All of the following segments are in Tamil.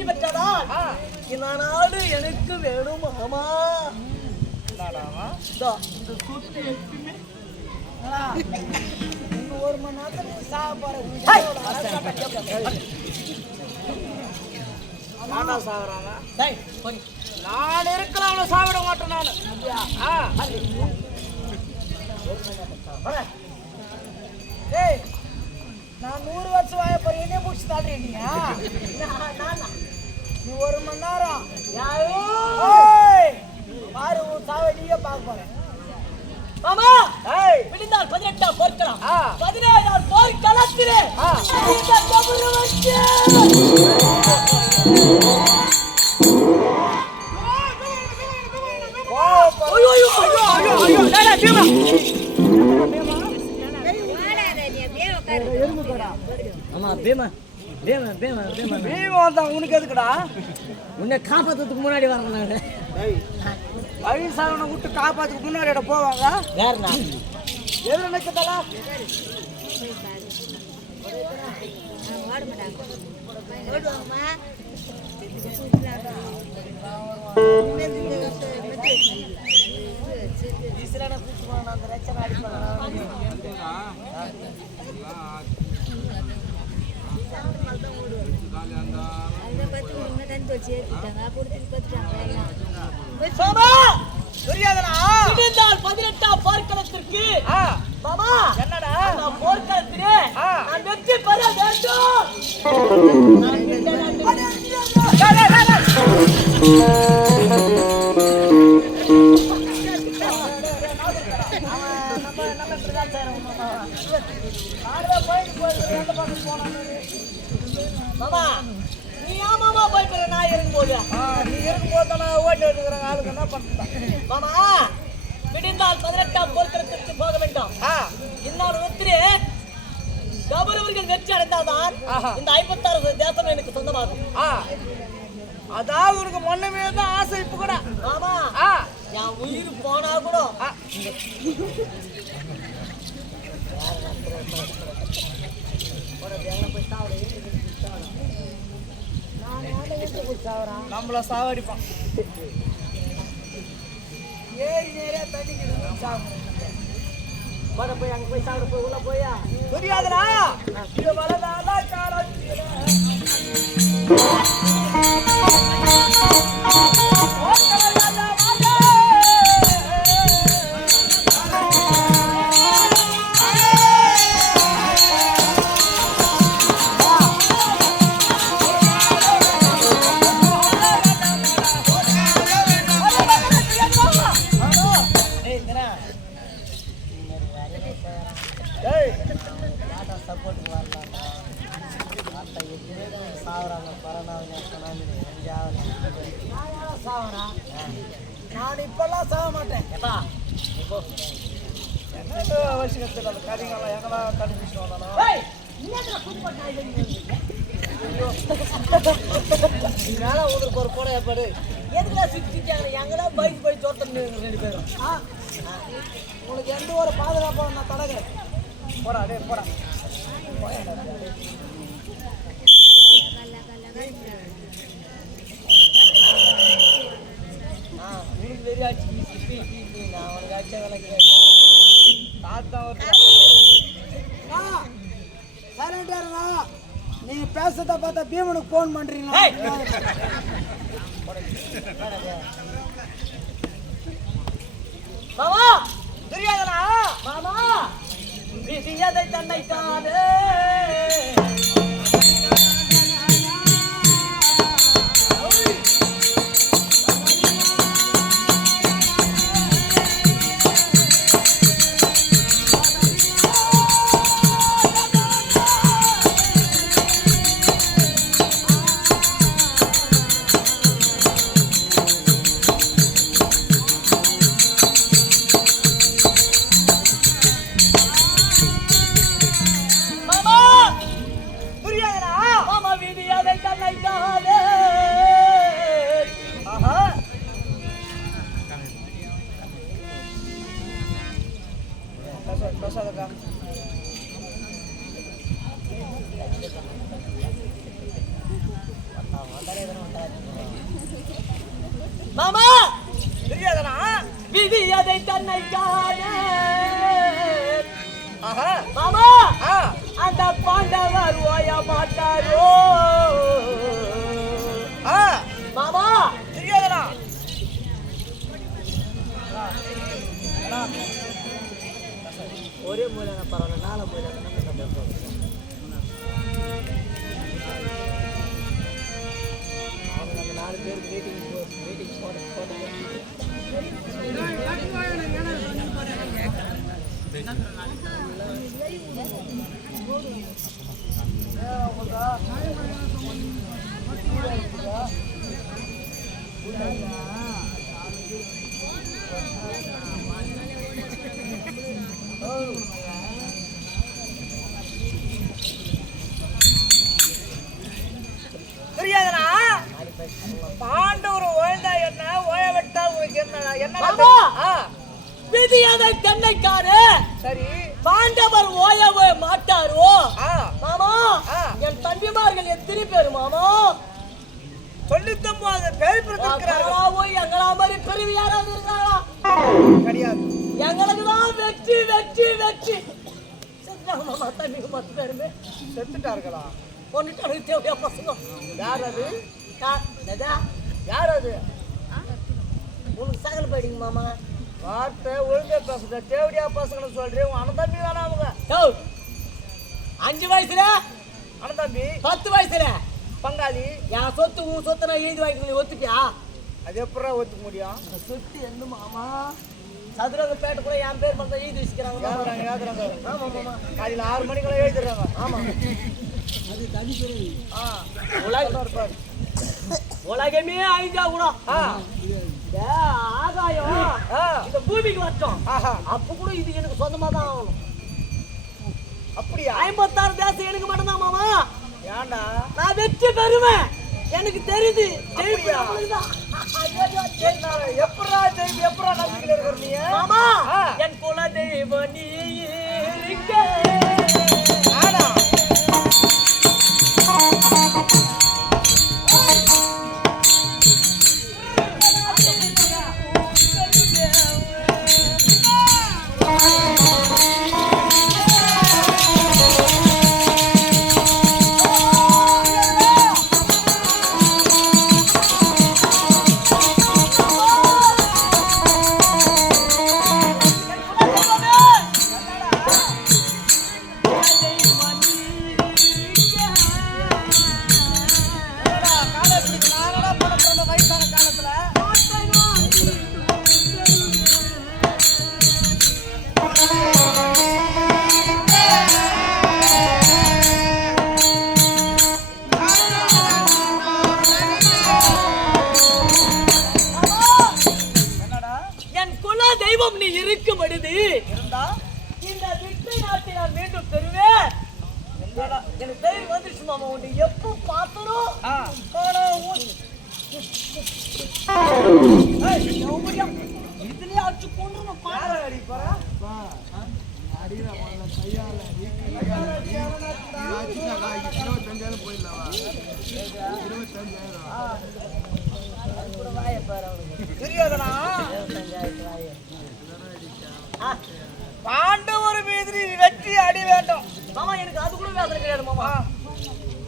வெற்றி பெற்றதால் இந்த நாடு எனக்கு வேணும் மாமா. இந்த சுத்தி எப்பயுமே ஒரு மணி நேரத்துல சாப்பிட நான் இருக்கலாம் சாப்பிட மாட்டேன் நான் 100 வருஷம் வாய போற என்ன பிடிச்சி தாடுறீங்க நீ ஒரு மணி நேரம் பாரு சாவடியே பார்க்க போறேன் மாமா. விழுந்தால் 18ஆம் போர்க்களம் 17ஆம் போர்க்களத்திலே உனக்கு எதுக்குடா உன்னை காப்பாத்துறதுக்கு முன்னாடி வரேன். வயசான விட்டு காப்பாத்துக்கு முன்னாடி போவாங்க யாருண்ணா எது நினைக்கதா அந்த ரச்சனை அடிப்பாங்க. 18ஆம் போர்க்களத்திற்கு மாமா என்னடா போர்க்களத்திலே நான் வெற்றி பெற வேண்டும். மாமா நீ மாமா போயிட்டு நான் இருக்கும்போது நீ இருக்கும்போது நான் ஓட்டு எடுக்கிறேன் ஆளுக்கு என்ன பண்ணுறேன் மாமா. விடிந்தால் 18ஆம் போர்க்களத்திற்கு போக வேண்டும். இன்னொரு ஒருத்தரே கௌரவர்கள் வெற்றி அடைந்தால்தான் இந்த 56 தேசம் எனக்கு சொந்தமாகும். அதாவது உனக்கு முன்னமே தான் ஆசை இப்ப கூட ஆமா என் உயிர் போனா கூட நம்மள சாவடிப்பான் ஏறி நேரா தண்ணிக்கு போய் அங்க போய் சாப்பிட போய் உள்ள போயா புரியாதுடா இது வளதாதா காலம் நான் இப்பெல்லாம் சாக மாட்டேன். வருஷத்துல கறிங்கெல்லாம் எங்கெல்லாம் கண்டுபிடிச்சு வந்தாலும் ஊருக்கு ஒரு போட ஏற்பாடு எதுக்குலாம் சுற்றிட்டாங்க எங்கெல்லாம் பைக் போய் தோட்டம் 2 பேரும் உனக்கு எந்த ஒரு பாதுகாப்பாக நான் தடகிறேன். போடா டே போடா உனக்கு வெறி ஆச்சு நான் உனக்கு ஆச்சா விளக்கு தாத்தா சைலண்டா இருங்க. நீங்க பேசுறத பார்த்தா பீமனுக்கு போன் பண்றீங்களா? மாமா தெரியாதா மாமா விதியதை தன்னை காணே மாமா தெரியாதனா விதி அதை தன்னை மாமா அந்த பாண்டவர் ஓய மாட்டாரோ மாமா தெரியாதனா ஒரே மூலையான பரவாயில்ல 4 மூலையான அவங்க 4 பேருக்கு மீட்டிங் போட்டு தெரியாதனா பாண்டவர் ஓய்ந்தா என்ன ஓய விட்டா என்ன விதியதை தென்னைக்காரு சரி பாண்டவர் ஓயவே மாட்டாரோ மாமா என் தம்பிமார்கள் எத்தனை பேரு மாமா 99 பேர் பிறந்திருக்கிறார்களோ எங்களா மாதிரி பெரிய யாராவது இருக்காங்களா கிடையாது எங்களுக்கு தான் வெற்றி வெற்றி வெற்றி மாமா தம்பிக்கு 10 பேருமே செத்துட்டார்களா கொண்டுட்டாரு தேவையா பசங்க யார் அது யார் அது உனக்கு சகல் போயிடுங்க மாமா வார்த்தை ஒழுங்கா பேசுற தேவடியா பசங்கன்னு சொல்றேன் அண்ணன் தம்பி தானே அவங்க 5 வயசுல அண்ணன் தம்பி 10 வயசுல பங்காளி என் சொத்து உன் சொத்தை நான் எழுதி வாங்கி ஒத்துப்பியா அது எப்படா ஒத்துக்க முடியும் சொத்து என்ன மாமா சதுரங்க பேட்டை கூட என் பேர் மட்டும் எழுதி வச்சுக்கிறாங்க ஆமா மாமா காலையில் 6 மணிக்குள்ள எழுதிடுறாங்க ஆமா அது தனி உலகமே அழிஞ்சா கூட ஆகாயம் இந்த பூமிக்கு வச்சோம் அப்ப கூட இது எனக்கு சொந்தமா தான் ஆகணும் அப்படியா 56 தேசம் எனக்கு மட்டும்தான் மாமா ஏண்டா நான் வெற்றி பெறுவேன் எனக்கு தெரியுது எப்படா நம்பிக்கையில் இருக்கிற நீ மாமா என் குல தெய்வ நீ பாண்டவர் மீது வெற்றி அடி வேண்டும் மாமா எனக்கு அது கூட வேதனை கிடையாது மாமா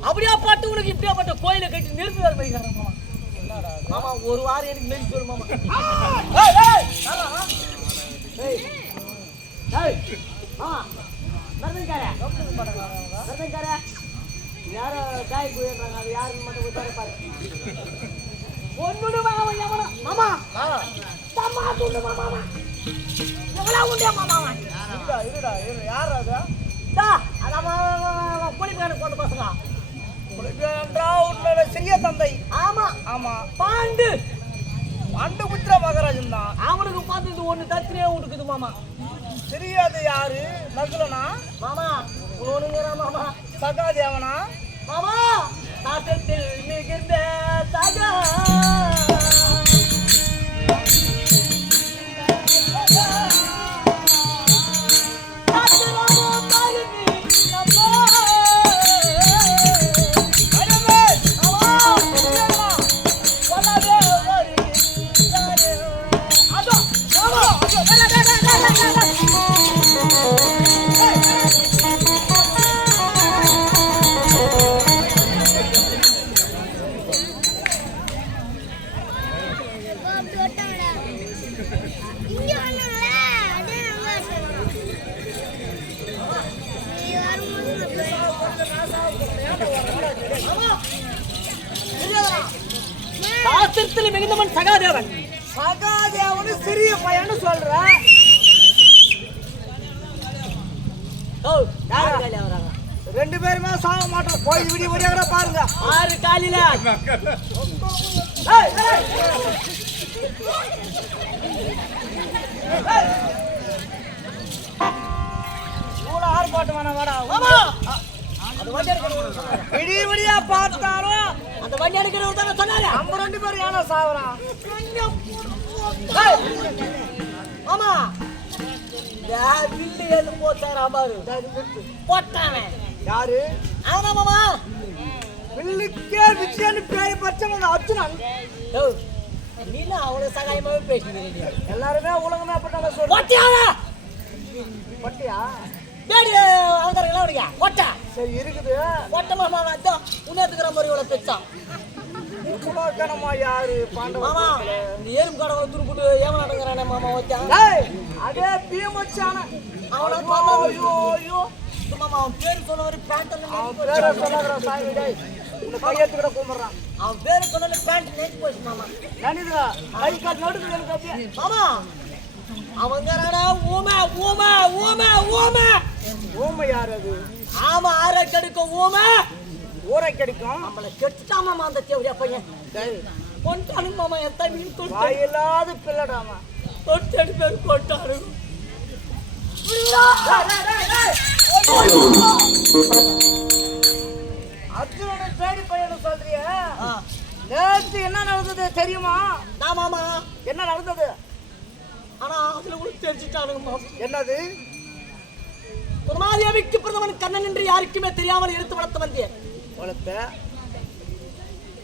அப்படியா பாட்டு உனக்கு இப்படியா பாட்டு கோயிலை கட்டி நிறுத்தி வர மாதிரி மாமா மாமா ஒரு வாரம் எனக்கு மெரி சொல்லு மாமா யார காய் போயிடுறாங்க அது யாருன்னு மட்டும் விசாரி பாரு ஒன்னு மாமா தம்மா துண்டு மாமா எவ்வளவு உண்டியா மாமா இருடா யார் அது குளிப்பேன் கொண்டு பசங்க சிறிய தந்தை ஆமா ஆமா பாண்டு புத்திர மகாராஜன் தான் அவனுக்கு பார்த்து ஒண்ணு தத்திரியே உடுக்குது மாமா தெரியாது யாரு நகுலனா மாமா ஒண்ணுங்கிற மாமா சகாதேவனா மாமா நாட்டத்தில் மிகுந்த சகா சாஸ்திரத்தில் மிகுந்தவன் சகாதேவன். சகாதேவனு சிறிய பையன்னு சொல்ற. ரெண்டு பேருமே சாக மாட்டோம். போய் விடிய விடிய பாருங்க. 6 காலில இவ்வளோ ஆர்ப்பாட்டம் வேணா வாடா. விடிய விடியா பார்த்தாலும் அந்த வண்டி எடுக்கிறவர் தானே சொன்னாரு. நம்ம 2 பேரும் ஏன்னா சாகுறான். ஆமா வில்லு எது போச்சாரா பாரு போட்டானே. யாரு? ஆனா மாமா வில்லுக்கே விஜயன்னு பேரை பச்சவன் அர்ஜுனன். நீல அவ்வளவு சகாயமாவே பேசுறீங்க. எல்லாருமே உலகமே அப்பட்டாங்க சொல்ல. போட்டியாடா பட்டியா டேடி அவங்கறலாம் வரீங்க. போட்டா சரி இருக்குது. போட்ட மாமா வந்து உன்னத்துக்குற மாதிரி இவ்வளவு பெச்சான். இவ்வளோ கனமா யாரு? பாண்டவ மாமா இந்த ஏறும் கடவுளை துருப்புட்டு ஏமாட்டங்கறானே மாமா வச்சான். டேய் அதே பீமச்சான அவன பார்த்தா ஐயோ ஐயோ மாமா அவன் பேர் சொன்னவரு பேண்ட் அவன் பேரை சொல்லாதடா சாமி. டேய் உன்னை கையெழுத்து கூட கும்பிடுறான். அவன் பேர் சொன்னல பேண்ட் நேத்து போச்சு மாமா. நனிதா கை கால் நடுக்குது எனக்கு அப்படியே. மாமா அவங்கறானே ஊமை ஊமை ஊமை ஊமை. ஊமை யார் அது? ஆமா ஆரை கெடுக்கும் ஊமை. ஊரை கிடைக்கும். நம்மள கெட்டுட்டான் மாமா அந்த தேவடியா பையன். டேய் கொண்டானு மாமா எத்த மீன் தொட்டு வாயில்லாத பிள்ளடாமா. தொட்டு பேர் கொண்டாரு. அர்ஜுனோட தேடி பையனு சொல்றிய? நேத்து என்ன நடந்தது தெரியுமா? நான் மாமா என்ன நடந்தது? ஆனா அதுல கூட தெரிஞ்சுட்டானுங்க மாமா. என்னது? குமாரியாவிற்கு பிரதமன் கண்ணன் என்று யாருக்குமே தெரியாமல் எடுத்து வளர்த்து வந்தேன். வளர்த்த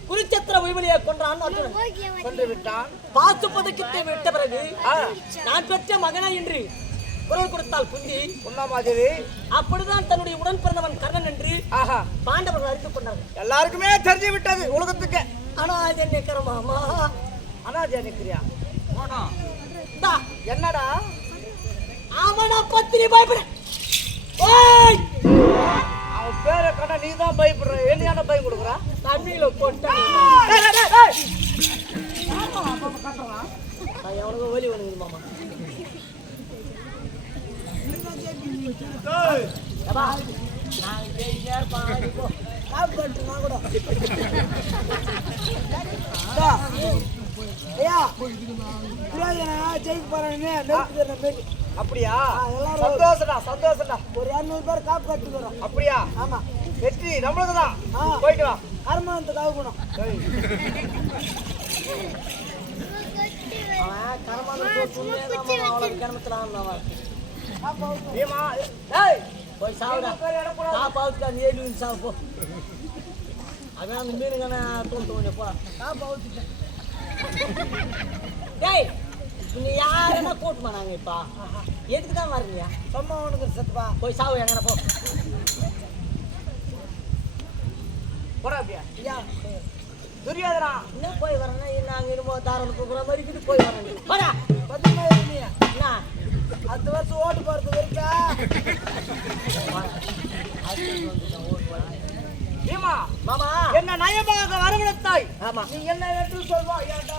குருச்சத்திர உயிரியை கொன்றான் கொண்டு விட்டான். பாசு பதக்கத்தை விட்ட பிறகு நான் பெற்ற மகனா என்று குரல் கொடுத்தால் குந்தி உண்ணாமாதேவி அப்படிதான் தன்னுடைய உடன் பிறந்தவன் கர்ணன் என்று பாண்டவர்கள் அறிந்து கொண்டார்கள். எல்லாருக்குமே தெரிஞ்சு விட்டது உலகத்துக்கு. ஆனா அது என்ன மாமா? அனாஜி நிக்கிறியா? என்னடா அவனா பத்திரி பயப்பட அவன் பேரை கண்டா நீ தான் பயப்படுற. என்ன பயம் கொடுக்குறா? தண்ணியில போட்டா எவனுக்கு வலி வேணுங்க மாமா. அப்படியா? சந்தோஷடா சந்தோஷடா. ஒரு 200 பேர் காப்பு கட்டுக்கிறோம். அப்படியா? ஆமா வெற்றி நம்மளுக்கு தான். போயிட்டு வா. கர்மாந்த காவுக்கணும். அவன் கர்மாந்த கிணமத்துலாம் போய் சாவுடா. காப்பாவுக்கு அந்த 7 சாவு போ. அதான் அந்த மீனுக்கான தோல் தோணும் போ. காப்பாவுக்கு டேய் நீ யாருன்னா கூட்டுமா நாங்க இப்ப எதுக்கு தான் வரீங்க? சும்மா உனக்கு சத்துப்பா. போய் சாவு எங்கன போ. போடா அப்படியா? ஐயா துரியோதனா என்ன போய் வரேன்னா நாங்க என்னமோ தாராள கூப்பிட்ற மாதிரி இருக்குது. போய் வரேன் போடா. பத்திரமா இருந்தீங்க என்ன 10 வருஷம் ஓட்டு போறது இருக்கா? பீமா மாமா என்ன நயமாக வரவழைத்தாய். ஆமா நீ என்ன என்று சொல்வா? ஏண்டா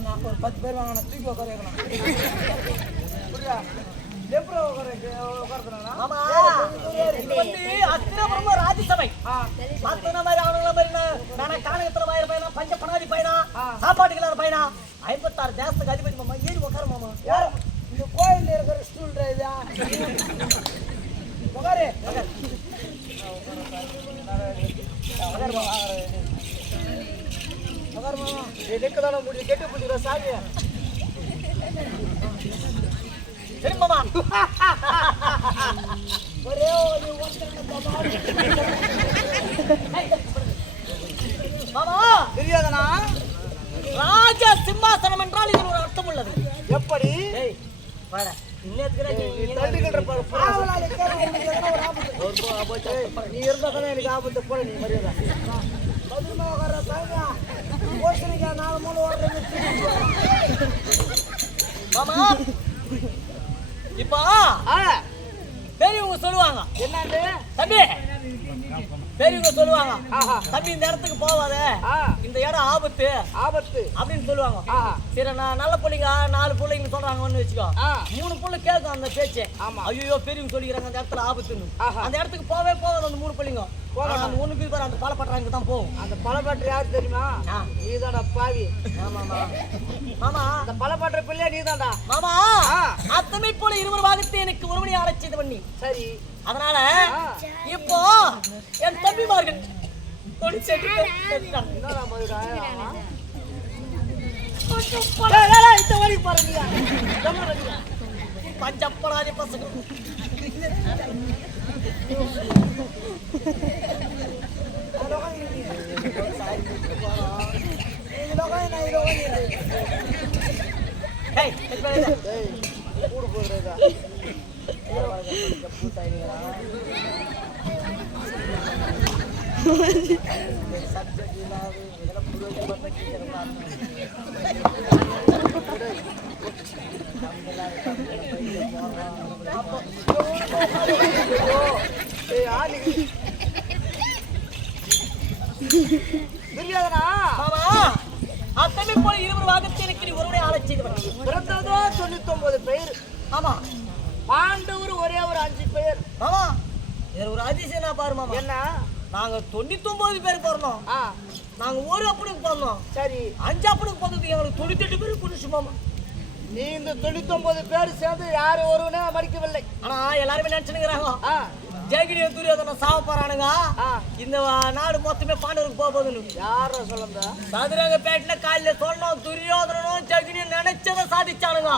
நான் ஒரு 10 பேர் வாங்கினா தூக்கி உட்காரணும். அத்திரபுரமா ராஜ்யசபை மத்தன மாதிரி அவங்கள மாதிரி நான் கானகத்துல மாதிரி பையனா பஞ்ச பணாதி பையனா சாப்பாட்டுக்கலாத பையனா 56 தேசத்துக்கு அதிபதி மாமா. ஏறி உட்கார மாமா. இந்த கோயில்ல இருக்கிற ஸ்டூல் இதா உட்காரு. இதுக்குதான முடிஞ்சு கெட்டு பிடிக்கிற சாமிய. சரி மாமா ஒரே ஒரு மாமா தெரியாதனா ராஜ சிம்மாசனம் என்றால் இது ஒரு அர்த்தம் உள்ளது. எப்படி ஏய் வாடா இன்னத்துக்குற நீ தள்ளிக்கிற பாவலால கேளு உங்களுக்கு எதனா ஒரு ஆபத்து நீ இருந்தா தானே எனக்கு ஆபத்து போற நீ மரியாதை பதிமா வர சாங்க ஓசனிங்க நாலு மூணு ஓடுறது மாமா இப்போ பெரியவங்க சொல்லுவாங்க என்னது தம்பி பெரியவங்க சொல்லுவாங்க ஆஹா தம்பி இந்த இடத்துக்கு போவாத இந்த இடம் ஆபத்து ஆபத்து அப்படின்னு சொல்லுவாங்க. ஆஹா சரி நான் நல்ல பிள்ளைங்க 4 பிள்ளைங்க சொல்றாங்கன்னு வச்சுக்கோ 3 பிள்ளை கேட்கும் அந்த பேச்சு. ஆமா ஐயோ பெரியவங்க சொல்லிக்கிறாங்க அந்த இடத்துல ஆபத்துன்னு. ஆஹா அந்த இடத்துக்கு போவே போகாது அந்த 3 பிள்ளைங்க அந்த 3 பேர் பாரு அந்த பலப்பட்டறாங்க தான் போகும். அந்த பலப்பட்டற யார் தெரியுமா நீதான்டா பாவி. ஆமாமா மாமா அந்த பலப்பட்டற பிள்ளை நீதான்டா மாமா. அத்தனை போல இருவர் வாகத்தை எனக்கு ஒருவனே அழைச்சது பண்ணி சரி அதனால இப்போ என் தம்பிமார்கள் என்னடா மதுரா இந்த வழி பாருங்க பஞ்சப்படாதி பசங்க கூடு போடுறதா அத்தனை போல இருவர் வாகத்தை எனக்கு ஒருவரை ஆலோசனை பிறந்ததோ 99 பேர். ஆமா பாண்டவர் ஒரே ஒரு 5 பேர். மாமா ஒரு அதிசயம் பாரு மாமா. என்ன நாங்க 99 பேர் பிறந்தோம். நாங்க ஒரு அப்பனுக்கு பிறந்தோம். சரி 5 அப்பனுக்கு பிறந்தது எங்களுக்கு 98 பேர் புரிச்சு மாமா. நீ இந்த 99 பேர் சேர்ந்து யாரும் ஒருவனே மடிக்கவில்லை. ஆனா எல்லாருமே நினைச்சுக்கிறாங்க ஜெயகிரி துரியோதன சாவ போறானுங்க இந்த நாடு மொத்தமே பாண்டவருக்கு போக போகுதுன்னு. யார சொல்லுங்க சதுரங்க பேட்டில காலையில சொன்னோம் துரியோதனும் ஜெயகிரியும் நினைச்சதை சாதிச்சானுங்க.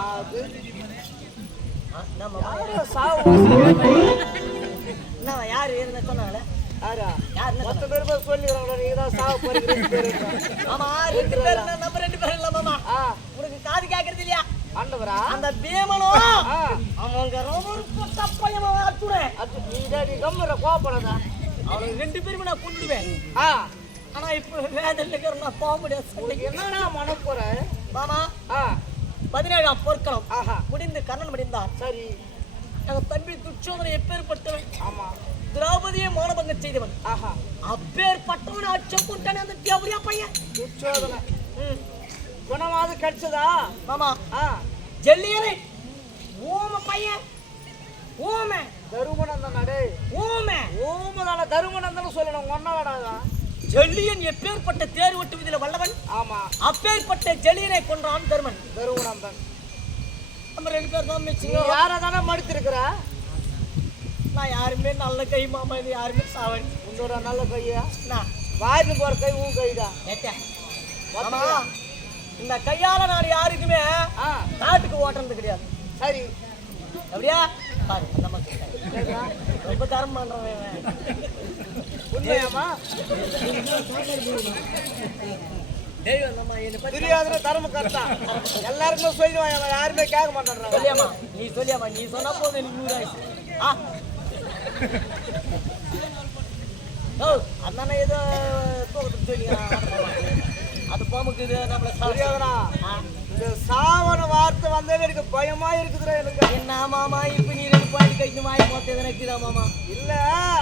யாரு என்ன சொன்னாங்களே மொத்த பேர் சொல்லிடுறாங்க நீங்கதான் சாவ போறீங்க. ஆமா 2 பேர் நம்ம 2 பேர் இல்ல மாமா. உனக்கு காது கேக்குறது இல்லையா ஆண்டவரா அந்த பீமனும் அவங்க ரொம்ப தப்பையமா அத்துறேன். நீ கம்மற கோபப்படாதா அவனுக்கு 2 பேருமே நான் கொண்டுடுவேன். ஆனா இப்ப வேதல்ல நான் போக முடியாது. என்னன்னா மனம் போற மாமா 17ஆம் போர்க்களம் முடிந்து கர்ணன் முடிந்தான். சரி எங்க தம்பி துச்சோதனை எப்பேற்பட்டவன். ஆமா திரௌபதியை மோனபங்கம் செய்தவன். அப்பேற்பட்டவன் அச்சம் கொண்டானே அந்த தேவரியா பையன் துச்சோதனை. குணமாவது கிடைச்சதா மாமா? ஜெல்லியனை ஓம பையன் ஓம தருமநந்தன் அடே ஓமதான தருமநந்தன் சொல்லணும் ஒன்னடா. ஜெல்லியன் எப்பேற்பட்ட தேர் ஓட்டுவதில் வல்லவன். ஆமா அப்பேற்பட்ட ஜெல்லியனை கொன்றான் தருமன். தருமநந்தன் நம்ம 2 பேர் தான் மிச்சம். யாரதானே மடித்திருக்கிற? நான் யாருமே நல்ல கை மாமா. இது யாருமே சாவன். உன்னோட நல்ல கையா நான் வாயின்னு போற கை உன் கைதான். மாமா இந்த கையால நான் யாருக்குமே நாட்டுக்கு ஓட்டுறது கிடையாது. சரி அப்படியா பாரு நமக்கு ரொம்ப தரம் பண்றவன் உண்மையாமா? தெய்வம் நம்ம என்ன பத்தி தெரியாத தர்ம கர்த்தா எல்லாருக்குமே சொல்லுவாங்க யாருமே கேட்க மாட்டேன்றாங்க. சொல்லியாமா நீ சொல்லியாமா நீ சொன்னா போதும் எனக்கு 100 ஆயிடுச்சு. அண்ணா ஏதோ தூக்கத்துக்கு சொல்லிங்க அது போமுக்குது நம்மள தெரியாதனா இந்த சாவன வார்த்தை வந்தது எனக்கு பயமா இருக்குதுடா. எனக்கு என்ன மாமா இப்ப நீ 2 பாயிண்ட் கைக்கு வாய் போட்டு எனக்குதா மாமா? இல்ல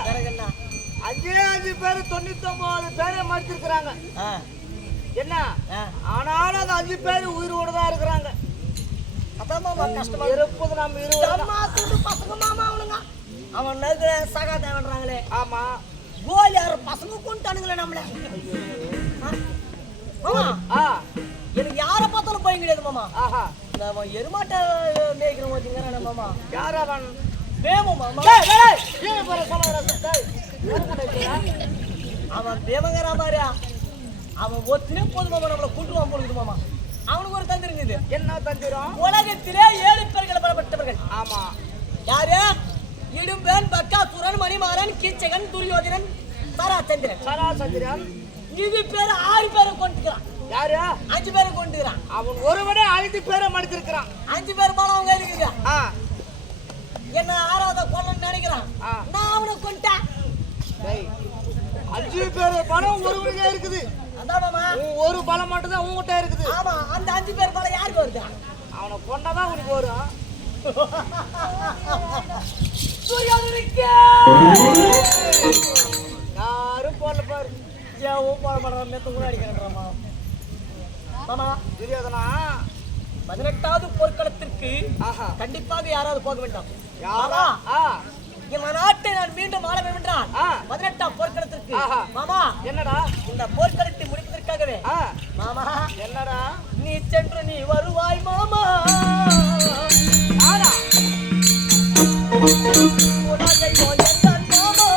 வேறங்கண்ணா 5 பேர் 99 பேரை மடிச்சிருக்கிறாங்க. என்ன ஆனாலும் அந்த 5 பேர் உயிரோட தான் இருக்கிறாங்க. அதான் மாமா கஷ்டமா இருப்பது நம்ம இருபது பசங்க மாமா அவனுங்க அவன் நெருங்க சகா தேவன்றாங்களே. ஆமா கோல் யாரு பசங்க கொண்டானுங்களே நம்மள. மாமா எனக்கு யாரை பார்த்தாலும் பயம் கிடையாது மாமா. நம்ம எருமாட்டை மேய்க்கிறோம் வச்சுங்கிறான மாமா. யாரா அவன்? பேமு மாமா. அவன் பேமங்கிற மாதிரியா அவன் ஒத்துனே போதும் மாமா. நம்மளை கொண்டுருவான் போடுது மாமா. அவனுக்கு ஒரு தந்திரம் இருக்குது. என்ன தந்திரம்? உலகத்திலே 7 பேர்கள் பலப்பட்டவர்கள். ஆமா யாரு? இடும்பன் பக்காசுரன் மணிமாறன் கீச்சகன் துரியோதனன் சராசந்திரன். சராசந்திரன் இது பேரு 6 பேரை கொண்டுக்கிறான். யாரு? 5 பேரை கொண்டுக்கிறான். அவன் ஒருவனே 5 பேரை மடிச்சிருக்கிறான். 5 பேர் போல அவங்க இருக்குங்க. என்ன 6வது கொல்லன்னு நினைக்கிறான். நான் அவனை கொண்டேன். 5 பேர் பலம் ஒருவனுக்கே இருக்குது. அதான் மாமா, ஒரு பலம் மட்டும் தான் உங்ககிட்ட இருக்குது. ஆமா, அந்த 5 பேர் பலம் யாருக்கு வருது? அவனை கொண்டாதான் உனக்கு வரும். யாரும் போடல பாரு. போட மாட்டான், மெத்த கூட அடிக்கிறான். மாமா துரியோதனா 18வது போர்க்களத்திற்கு கண்டிப்பாக யாராவது போக வேண்டாம். யாரா? இந்த நாட்டை நான் மீண்டும் ஆள வேண்டும் என்றால் 18ஆம் போர்க்களத்திற்கு. மாமா என்னடா? இந்த போர்க்களத்தை முடிப்பதற்காகவே மாமா என்னடா? நீ சென்று நீ வருவாய் மாமா. யாரா? உலகை போயத்தான் மாமா.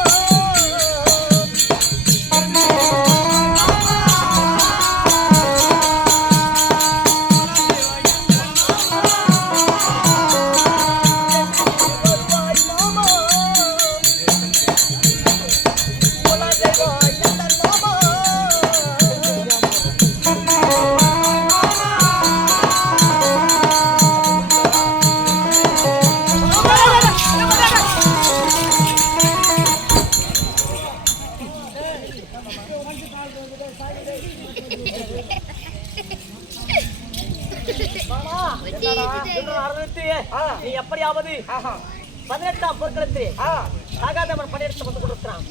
நீ எப்படியாவது 18ஆம் போர்க்களத்தில் சகாதேவன் படையெடுத்து வந்து கொடுக்கிறான்.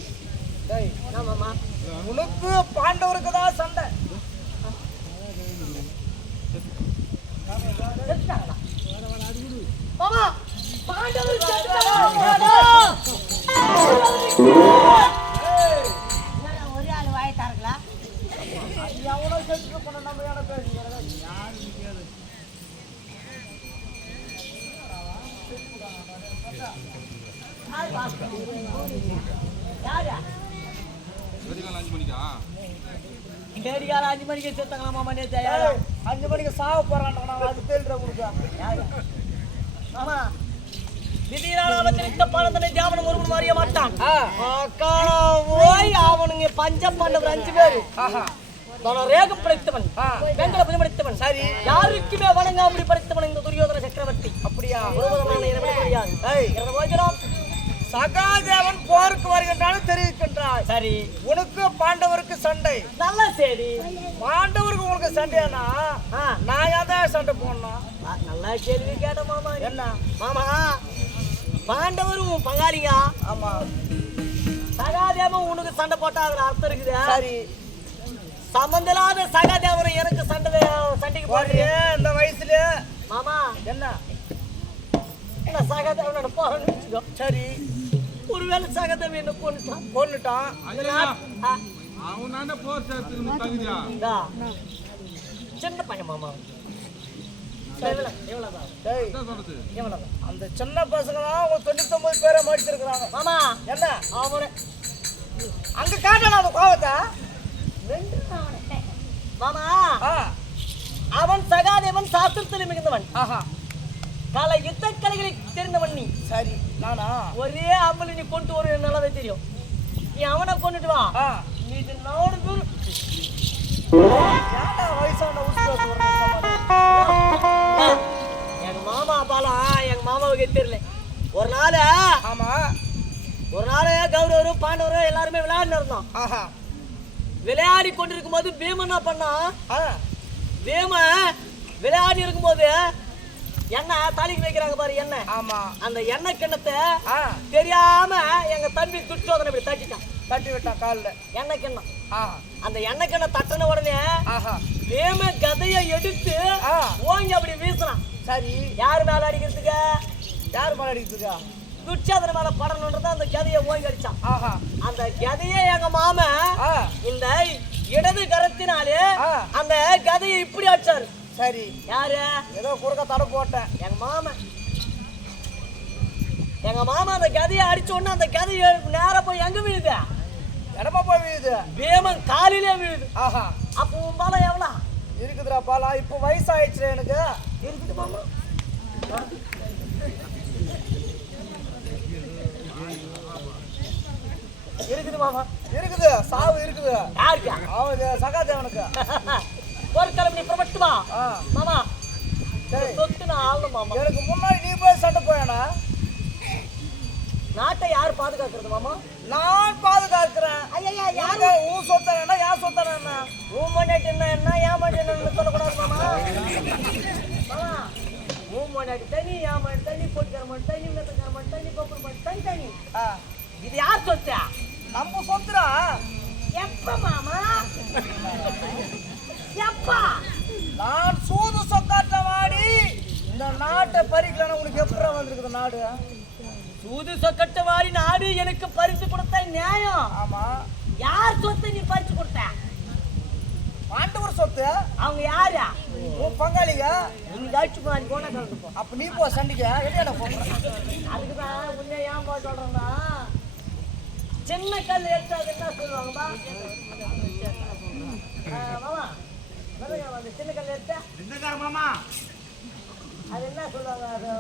உனக்கு பாண்டவருக்கு தான் சண்டை. மாமா பாண்டவர் ஒரு ஆள் வாய்த்தாருங்களா? எவனோ செத்து பண்ண நம்ம எனக்கு நேரிகால 5 மணிக்கு செத்தாங்களா மாமா? நேத்து 5 மணிக்கு சாவ போறான்டா. அது தெரியல உனக்கு. மாமா திடீரான அவசரித்த பாடத்தினை தியாபனம் ஒருவன் அறிய மாட்டான். ஓய் அவனுங்க பஞ்ச பாண்டவர் 5 பேரு. ரேகம் படைத்தவன், வெங்கல புஜம் படைத்தவன், சரி யாருக்குமே வணங்காமடி படைத்தவன் இந்த துரியோதன சக்கரவர்த்தி. அப்படியா? ஒருவதமான இரவு முடியாது. சகாதேவன் போருக்கு வருகின்றாலும் தெரிவிக்கின்றாய். சரி, உனக்கு பாண்டவருக்கு சண்டை. நல்ல சரி. பாண்டவருக்கு உனக்கு சண்டையானா நான் ஏன் சண்டை போடணும்? நல்ல கேள்வி கேட்ட மாமா. என்ன மாமா, பாண்டவரும் பங்காளிங்க. ஆமா, சகாதேவன் உனக்கு சண்டை போட்டா அதுல அர்த்தம் இருக்குது. சரி, சம்பந்தலாத சகாதேவரும் எனக்கு சண்டைக்கு போடுறியே இந்த வயசுல. மாமா என்ன என்ன சகாதேவனோட போறேன்னு வச்சுக்கோ. சரி, ஒருவேளை சகாதேவன் என்ன கொன்னுட்டான். சின்ன பையன் மாமா. அந்த சின்ன பசங்க தான் 99 பேரை மடிச்சிருக்கிறாங்க. மாமா என்ன அவனு அங்க காட்டலாம் அந்த கோவத்தை. மாமா அவன் சகாதேவன் சாஸ்திரத்தில் மிகுந்தவன். பல யுத்த கலைகளை தெரிந்தவன் நீ. சரி, நானா ஒரே அம்பளி நீ கொண்டு வர நல்லாவே தெரியும். நீ அவனை கொண்டுட்டு வா. நீ வயசான எங்க மாமா பாலம் எங்க மாமாவுக்கு தெரியல. ஒரு நாள் ஆமா, ஒரு நாள் கௌரவரும் பாண்டவரும் எல்லாருமே விளையாடி இருந்தோம். விளையாடி கொண்டிருக்கும் போது பீமன் என்ன பண்ணா, பீம விளையாடி இருக்கும் போது எண்ணெய் தலைக்கு வைக்கிறாங்க பாரு எண்ணெய். ஆமா, அந்த எண்ணெய் கிண்ணத்தை தெரியாம எங்க தம்பி துச்சோதனை இப்படி தட்டிட்டான். தட்டி விட்டான் காலில் எண்ணெய் கிண்ணம். அந்த எண்ணெய் கிண்ணம் தட்டின உடனே பீம கதையை எடுத்து ஓங்கி அப்படி வீசுறான். சரி, யாரு மேல அடிக்கிறதுக்கு? யாரு மேல அடிக்கிறதுக்கா? துச்சாதன மேல படணுன்றத அந்த கதையை ஓங்கி அடிச்சான். அந்த கதையை எங்க மாமா இந்த இடது கரத்தினாலே அந்த கதையை இப்படி அடிச்சாரு. சரி, யாரு? ஏதோ குறுக்க தடை போட்டேன். எங்க மாமா அந்த கதையை அடிச்ச உடனே அந்த கதையை நேர போய் எங்க விழுது? இடமா போய் விழுது. பீமன் காலிலே விழுது. அப்போ உன் பாலம் எவ்வளவு இருக்குதுடா பாலா? இப்போ வயசாயிடுச்சு எனக்கு. இருக்குது மாமா. இருக்குது மாமா. இருக்குது, சாவு இருக்குது. யாருக்கா? அவனுக்கு சகாதேவனுக்கு. போர்க்களம் நீ புறப்பட்டுமா ஆ, மாமா. சரி. சொத்து நான் ஆளணும் மாமா. எனக்கு முன்னாடி நீ போய் சண்டை போயானா? நாட்டை யார் பாதுகாக்கிறது மாமா? நான் பாதுகாக்கிறேன். ஐயா யாரு உன் சொத்தான என்ன, யார் சொத்தான என்ன? உன் மொண்டாட்டி என்ன என்ன ஏன் மொண்டாட்டி என்ன சொல்லக்கூடாது மாமா. மாமா உன் மொண்டாட்டி தனி ஏன் மொண்டாட்டி தனி போட்டுக்கிற மொண்டாட்டி தனி மெத்தக்கிற மொண்டாட்டி தனி கொப்பர் மொண்டாட்டி தனி தனி. ஆ, இது யார் சொத்தா? நம்ம சொத்துடா. எப்ப மாமா? எப்பா? நான் சூது சொக்காட்ட வாடி இந்த நாட்டை பறிக்கலாம். உனக்கு எப்படி வந்திருக்குது நாடு? சூது சொக்கட்ட வாரி நாடு எனக்கு பறிச்சு கொடுத்தா நியாயம். ஆமா, யார் சொத்தை நீ பறிச்சு கொடுத்த? ஆண்டவர் சொத்து. அவங்க யாரா? உன் பங்காளிங்க. நீங்க அடிச்சு மாதிரி போனா கலந்துப்போ. அப்ப நீ போ சண்டிக்க. என்ன போற? அதுக்குதான் உன்னை ஏன் போய் சொல்றேன்னா, சின்ன கல் எடுத்து அது என்ன சொல்லுவாங்கப்பா? மாமா சொல்லுங்க, அந்த சின்ன கல் எடுத்த மாமா அது என்ன சொல்லுவாங்க? அது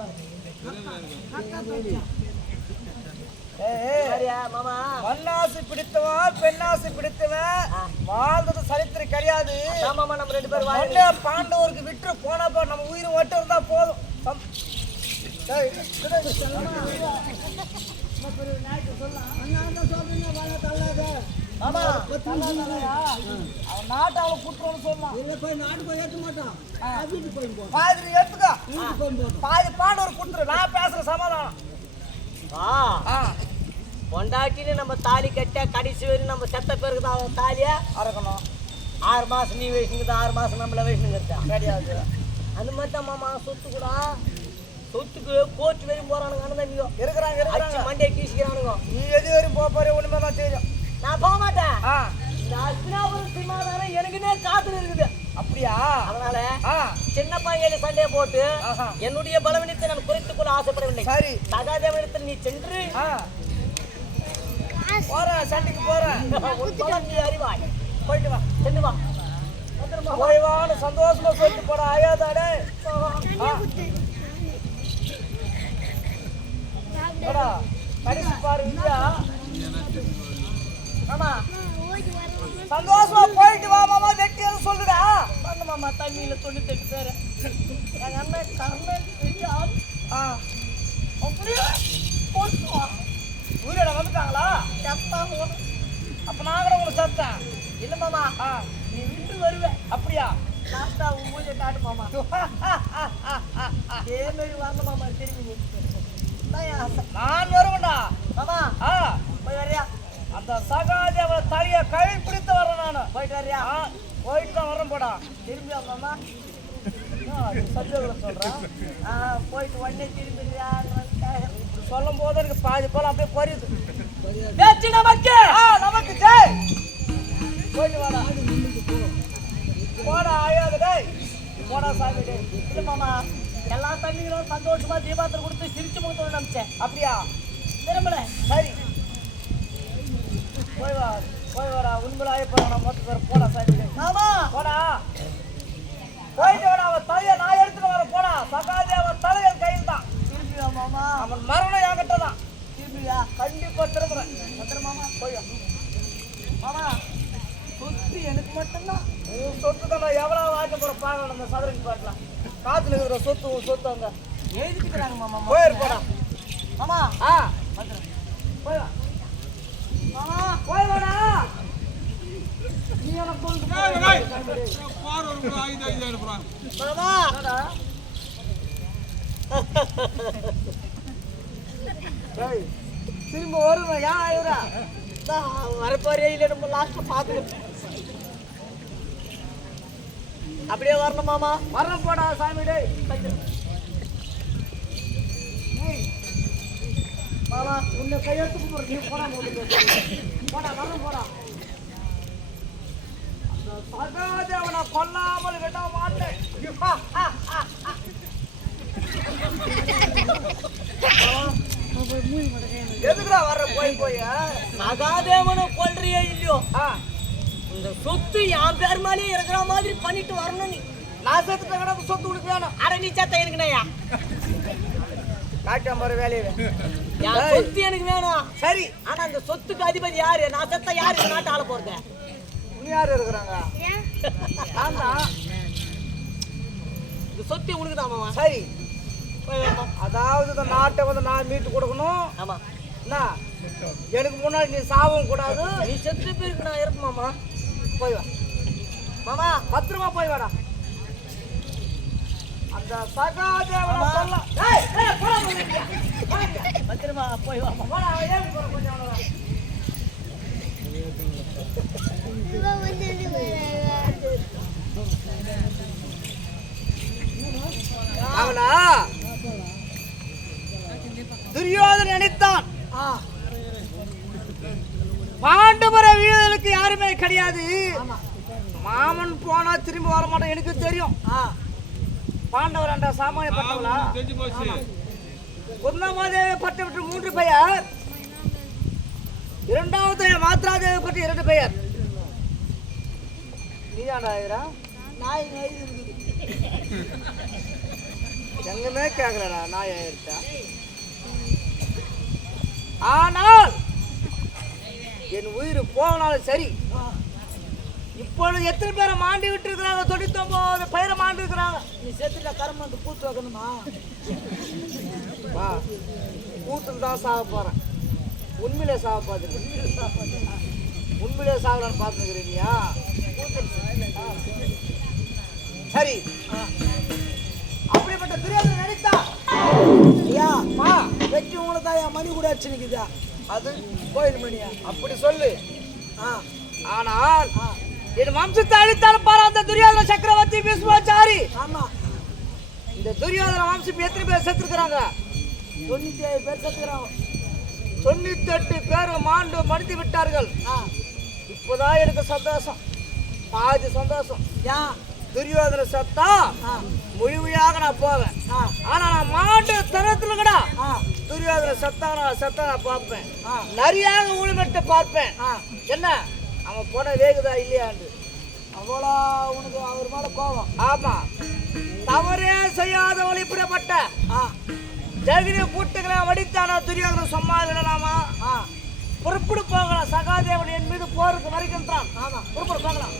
சரியா மாமா? மண்ணாசு பிடித்தவன் பெண்ணாசு பிடித்தவன் வாழ்ந்தது சரித்திரம் கிடையாது. ஆமாமா, நம்ம 2 பேரும் வாழ மண்ணே பாண்டவருக்கு விட்டு போனப்ப நம்ம உயிர் மட்டும் இருந்தா போதும். மாமா அவன் நாட்டை அவளை கூட்டுறோம்னு சொல்லலாம். பாதி நீ எடுத்துக்கோ, பாதி பாண்டவர் கூட்டுரு. நான் பேசுற சமாதானம். வா பொண்டாட்டின்னு நம்ம தாலி கட்ட கடைசி வரையும் நம்ம செத்த பேருக்கு தான் அவன் தாலியா அறக்கணும். 6 மாசம் நீ வயசுங்குது, 6 மாசம் நம்மள வயசுங்கிறதா கிடையாது. அந்த மாதிரி தான் மாமா. சொத்து கூட சொத்துக்கு கோர்ட் வரையும் போறானுங்க. அண்ணன் இருக்கிறாங்க இருக்கிறாங்க. மண்டியை கீசிக்கிறானுங்க. நீ எது வரையும் போக போற ஒண்ணுமே தான் தெரியும். நான் போக மாட்டேன். ஆ, இந்த அஸ்தினாபுரம் சிம்மாதானம் எனக்குன்னே காத்துல இருக்குது. அப்படியா? அதனால ஆ, சின்ன பையனை சண்டையை போட்டு ஆஹா. என்னுடைய பலவீனத்தை நான் குறைத்துக் கொள்ள ஆசைப்படவில்லை. சரி. சகாதேவனிடத்தில் நீ சென்று ஆ, போறேன், சண்டைக்கு போறேன். உன் பலம் நீ அறிவாய். போயிட்டு வா, சென்று வா. வந்துருமா? ஓய்வான சந்தோஷமா சொல்லிட்டு போட ஆயாதாடே. கடைசி பாரு இந்தியா. மாமா சந்தோஷமா போயிட்டு வா மாமா. வெட்டி சொல்லுடா. பண்ணு மாமா. தண்ணியில 98 பேரு எங்க அண்ணன் கர்ணன் விஜயான் அப்படியே போட்டு வா. ஊரோட வந்துட்டாங்களா? செத்தாங்க. அப்ப நான் கூட உங்களுக்கு சத்தேன். இல்ல மாமா, நீ விட்டு வருவ. அப்படியா? லாஸ்டா உன் மூஞ்ச காட்டு மாமா. அதே மாதிரி வரணும் மாமா. திரும்பி நீ அதான் என் ஆசை. நான் வருவேன்டா. மாமா போய் வர்றியா? அந்த சகாதேவ தலைய கை பிடித்து வரேன் நானு. போயிட்டு வர்றியா? போயிட்டு தான் வரேன் போடா. திரும்பி வா மாமா. சத்தியோட சொல்றேன். போயிட்டு உடனே திரும்பிடுறியா? சொல்லும் போது எனக்கு பாதி போல அப்படியே குறையுது. பேச்சு நமக்கு நமக்கு ஜெய். போயிட்டு வாடா. போடா ஆயாது டேய். போடா சாமி டேய். இல்ல மாமா, எல்லா தண்ணிகளும் சந்தோஷமா தீபாத்திரம் கொடுத்து சிரிச்சு முகத்தோடு நம்பிச்சேன். அப்படியா? திரும்பல. சரி, போய் வா, போய் வாடா. உண்மையிலே போறா. மொத்த பேர் போடா சாமி டேய். மாமா போடா, போயிட்டு வாடா. அவன் தலையை நான் எடுத்துட்டு வரேன். போடா. சகாதேவ தலையன் கையில் தான். திரும்பியா மாமா? அவன் மரணம் என்கிட்ட தான். திரும்பியா? கண்டிப்பா திரும்புறேன். வந்துரு மாமா. போய் வா. மாமா சொத்து எனக்கு மட்டும்தான். உன் சொத்து தான். நான் எவ்வளவு வாய்க்க போற பார்க்கணும். அந்த சதுரங்க பாட்டலாம் காத்துல இருக்கிற சொத்து உன் சொத்து அங்க எழுதிக்கிறாங்க மாமா. போயிரு போடா. மாமா வந்துரு. போய் வா. மாமா போய் வாடா. நீ எனக்கு கொண்டு மாமா திரும்ப வருவேன். ஏன் ஆயிரா வரப்போறே இல்லை. நம்ம லாஸ்ட்ல பாத்துக்கிட்டு அப்படியே வரணும் மாமா. வரேன். போடா சாமி டேய். மாமா உன்னை கையெழுத்து போற. நீ போடா. போடா வரேன். போடா. அந்த சகாதேவனை கொல்லாமல் விட மாட்டேன். எதுக்குடா வர்ற? போய் போய் சகாதேவனை கொல்றியே இல்லையோ, இந்த சொத்து என் பேர் மேலேயே இருக்கிற மாதிரி பண்ணிட்டு வரணும் நீ. நான் சேர்த்துட்ட கடை சொத்து உனக்கு வேணும். அரை நீ சத்த எனக்கு நையா காட்டாம வேலையை சொத்து எனக்கு வேணும். சரி, ஆனா அந்த சொத்துக்கு அதிபதி யாரு? நான் செத்தா யாரு இந்த நாட்டை ஆள போறது? யார் இருக்கிறாங்க? இந்த சொத்து உனக்கு தான் மாமா. சரி, போய் வாமா. அதாவது இந்த நாட்டை வந்து நான் மீட்டு கொடுக்கணும். ஆமா, என்ன, எனக்கு முன்னாடி நீ சாவும் கூடாது. நீ செத்து போயிருக்கு, நான் இருப்பேன் மாமா. போய் வா மாமா, பத்திரமா போய் வாடா. அந்த சகாதேவனை சொல்ல. பத்திரமா போய் வா மாமா. கொஞ்சம் அவனா துரியோதனன் நினைத்தான் பாண்டவர வீரர்களுக்கு யாருமே கிடையாது, மாமன் போனா திரும்பி வர மாட்டான் எனக்கு தெரியும். பாண்டவர் என்ற சாமானியப்பட்டவளா? குந்தமாதேவி பட்டு விட்டு 3 பெயர், இரண்டாவது மாத்ராதேவி பற்றி 2 பெயர். நீதாண்டா நாய் எங்கமே கேட்கலடா நாய் ஆயிருச்சா? ஆனால் என் உயிர் போனாலும் சரி, இப்பொழுது எத்தனை பேரை மாண்டி விட்டு இருக்கிறாங்க? 99 பேரை மாண்டி இருக்கிறாங்க. நீ செத்துட்ட கர்மம் வந்து கூத்து வைக்கணுமா? கூத்துல தான் சாக போறேன். உண்மையிலே சாக பார்த்துக்கிறேன். உண்மையிலே சாகலான்னு பார்த்துக்கிறீங்களா? சரி, அப்படிப்பட்ட துரியோதனன் நினைத்தா ஐயா வெற்றி உங்களை தான் மணி கூட அடிச்சு நிக்குதா? அது கோயில் மணியா? அப்படி சொல்லு. ஆனால் என் வம்சத்தை அழித்தாலும் பாரு அந்த துரியோதன சக்கரவர்த்தி பீஷ்மாச்சாரி. ஆமா, இந்த துரியோதன வம்சம் எத்தனை பேர் செத்துருக்கிறாங்க? 97 பேர் செத்துக்கிறாங்க. 98 பேர் மாண்டு மடித்து விட்டார்கள். இப்போதான் எனக்கு சந்தோஷம், பாதி சந்தோஷம். துரியோதன சத்தா முழுமையாக நான் போவேன். ஆனா நான் மாண்டு தரத்துல கூட துரியோதன சத்தா நான் பார்ப்பேன். நிறையாக ஊழிமட்டு பார்ப்பேன். என்ன அவன் போன வேகுதா இல்லையாண்டு அவ்வளோ உனக்கு அவர் மேல கோபம். ஆமா, தவறே செய்யாத ஒளிப்புறப்பட்ட ஜெகதி பூட்டுகளை வடித்தானா துரியோதன சம்மாதினாமா? புறப்படு போகலாம். சகாதேவன் என் மீது போருக்கு வருகின்றான். ஆமா, புறப்படு போகலாம்.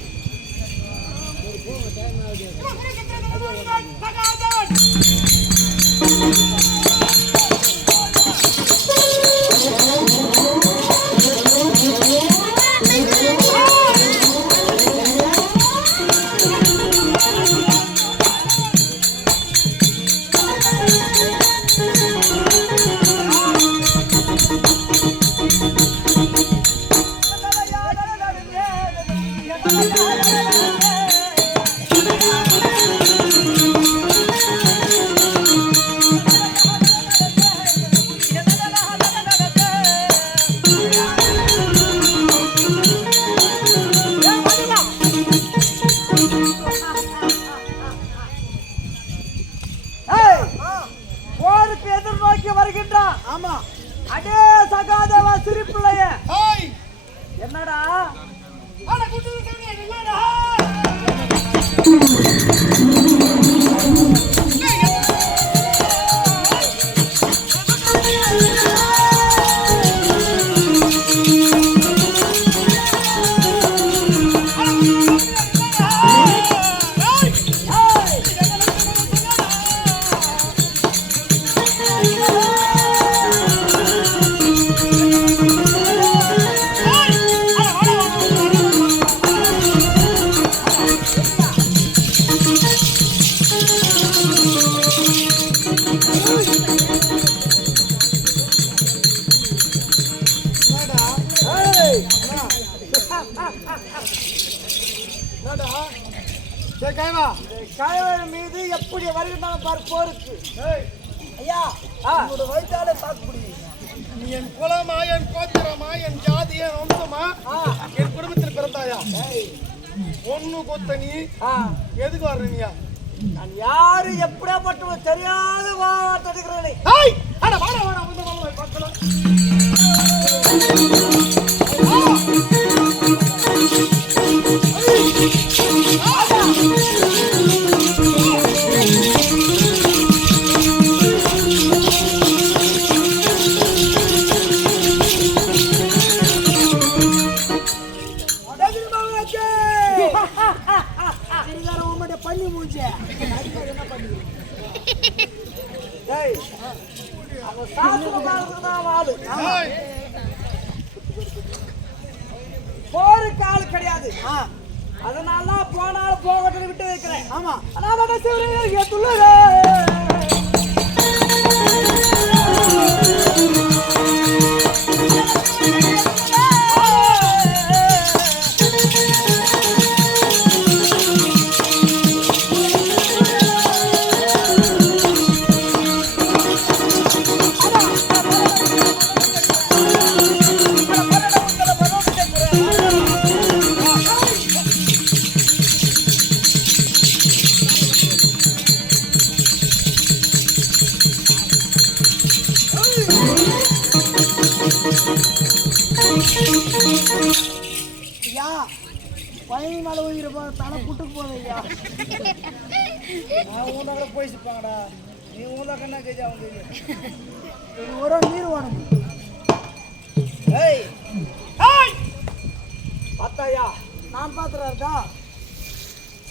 ஆமா, அடே சகாதேவா சிரிப்புலையே என்னடா மீது எப்படி வருகின்றாலும் பார் போருக்கு. ஐயா, உன்னோட வயிற்றாலே பார்க்க முடியும். நீ என் குலமா, என் கோத்திரமா, என் ஜாதி, என் வம்சமா, என் குடும்பத்தில் பிறந்தாயா? ஒண்ணு கொத்த நீ எதுக்கு வர்றீங்க? நான் யாரு எப்படியாப்பட்ட தெரியாத தடுக்கிறேன். சாஸ்திரமாக தான் ஆளு. ஏய், போருக்கு ஆளு கிடையாது. அதனால போனாலும் போகட்டும் விட்டு வைக்கிறேன். ஆமா அதான் சிவரே துள்ளே ஐயா பழனி மலை உயிரை தலை புட்டுக்கு போகுது ஐயா. நான் ஊந்தாக்க போயிச்சுப்பாங்கடா. நீ ஊந்தாக்கன்னா கேஜா வந்து ஒரு நீர் வேணும். ஏய் ஏய் பார்த்தாயா? நான் பார்த்துறாருக்கா.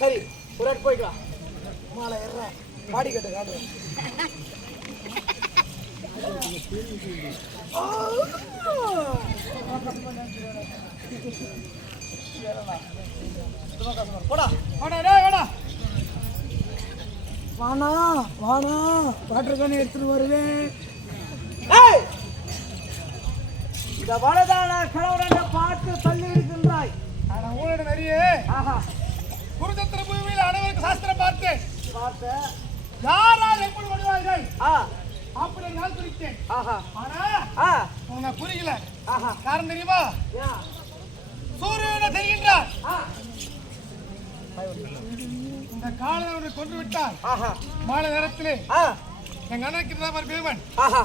சரி ஒரு இடத்து போய்க்கலாம். மாலை ஏற பாடி கட்டு காட்டுறேன். போடா வாடா டேய் வாடா. வானா வானா பாட்டுக்கான எடுத்துட்டு வருவேன். ஏய் இந்த வலதான கலவரண்ட பார்த்து தள்ளி இருக்கின்றாய். நான் ஊழல் நிறைய ஆஹா குருதத்திர பூமியில் அனைவருக்கு சாஸ்திரம் பார்த்தேன். பார்த்த யாரால் எப்படி வருவார்கள் ஆ அப்படி நான் குறித்தேன். ஆஹா ஆனா ஆ உனக்கு புரியல. ஆஹா காரணம் தெரியுமா? யா சூரியனை தெரிகின்றார். ஆ இந்த காலனை கொன்று விட்டார். ஆஹா மாலை நேரத்திலே ஆ எங்க அண்ணன் பீமன் ஆஹா